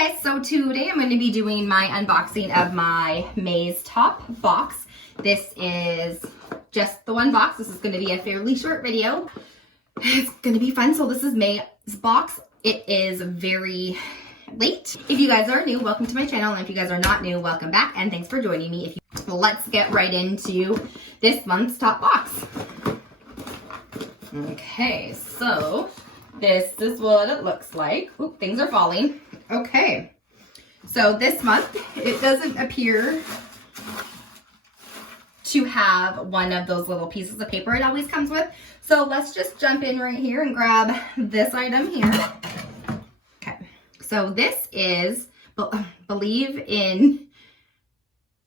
Hey guys, so today I'm going to be doing my unboxing of my May's top box. This is just the one box. This is going to be a fairly short video. It's going to be fun. So this is May's box. It is very late. If you guys are new, welcome to my channel. And if you guys are not new, welcome back. And thanks for joining me. Let's get right into this month's top box. Okay, so this is what it looks like. Oop, things are falling. Okay, so this month, it doesn't appear to have one of those little pieces of paper it always comes with. So let's just jump in right here and grab this item here. Okay, so this is Believe in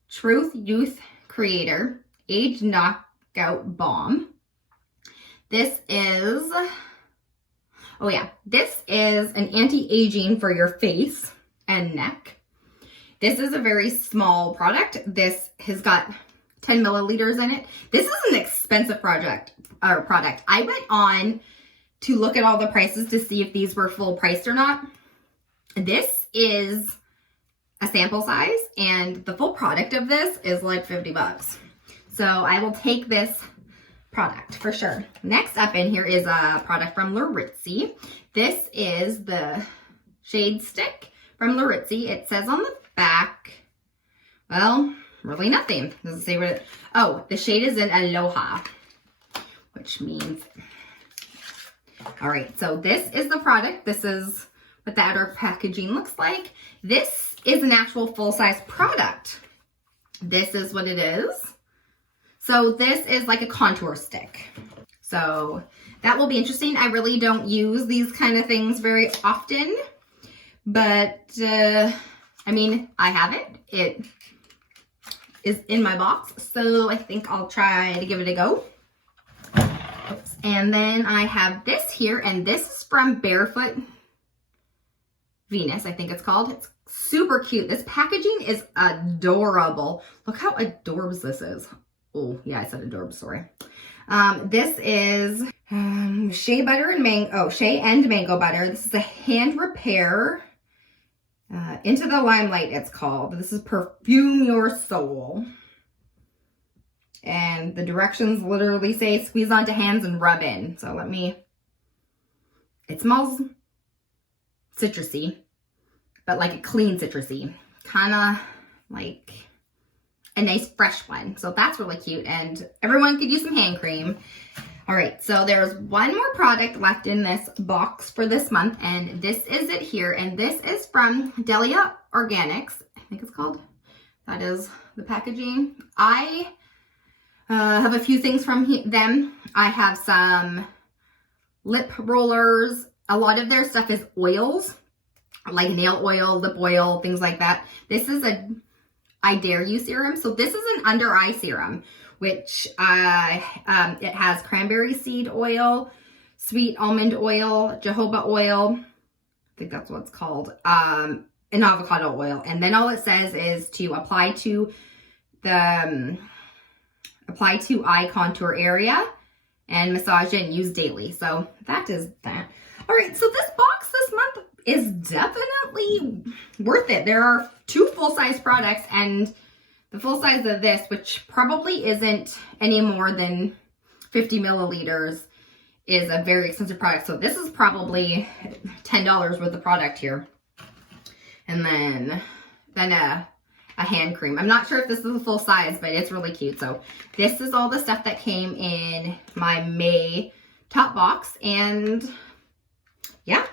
Truth Youth Creator Age Knockout Balm. This is... Oh yeah, this is an anti-aging for your face and neck. This is a very small product. This has got 10 milliliters in it. This is an expensive product. I went on to look at all the prices to see if these were full priced or not. This is a sample size and the full product of this is like 50 bucks. So I will take this product for sure. Next up in here is a product from Laritzy. This is the shade stick from Laritzy. It says on the back, well, really nothing. Doesn't say what it, oh, the shade is in Aloha, which means, all right, so this is the product. This is what the outer packaging looks like. This is an actual full-size product. This is what it is. So this is like a contour stick. So that will be interesting. I really don't use these kind of things very often, but I mean, I have it. It is in my box. So I think I'll try to give it a go. Oops. And then I have this here, and this is from Barefoot Venus, I think it's called. It's super cute. This packaging is adorable. Look how adorbs this is. Oh, yeah, I said adorbs, sorry. This is shea and mango butter. This is a hand repair. Into the Limelight, it's called. This is Perfume Your Soul. And the directions literally say squeeze onto hands and rub in. So it smells citrusy, but like a clean citrusy. Kind of like a nice fresh one. So that's really cute, and everyone could use some hand cream. All right, so there's one more product left in this box for this month, and this is it here, and this is from Delia Organics, I think it's called. That is the packaging. I have a few things from them. I have some lip rollers. A lot of their stuff is oils, like nail oil, lip oil, things like that. This is a I Dare You serum. So this is an under eye serum, which it has cranberry seed oil, sweet almond oil, jojoba oil, I think that's what it's called, and avocado oil. And then all it says is to apply to eye contour area and massage it and use daily. So that is that. All right, so this box this month is definitely worth it. There are 2 full-size products, and the full size of this, which probably isn't any more than 50 milliliters, is a very expensive product. So this is probably $10 worth of product here. And then a hand cream. I'm not sure if this is a full size, but it's really cute. So this is all the stuff that came in my May top box, and yeah,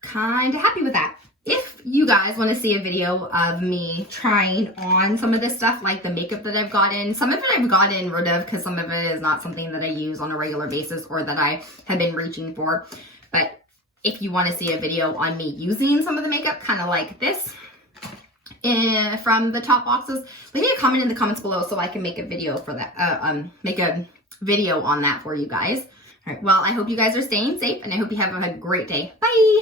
kind of happy with that. If you guys want to see a video of me trying on some of this stuff, like the makeup that I've gotten, some of it I've gotten rid of because some of it is not something that I use on a regular basis or that I have been reaching for. But if you want to see a video on me using some of the makeup, kind of like this from the top boxes, leave me a comment in the comments below so I can make a video for that, make a video on that for you guys. All right, well, I hope you guys are staying safe, and I hope you have a great day. Bye!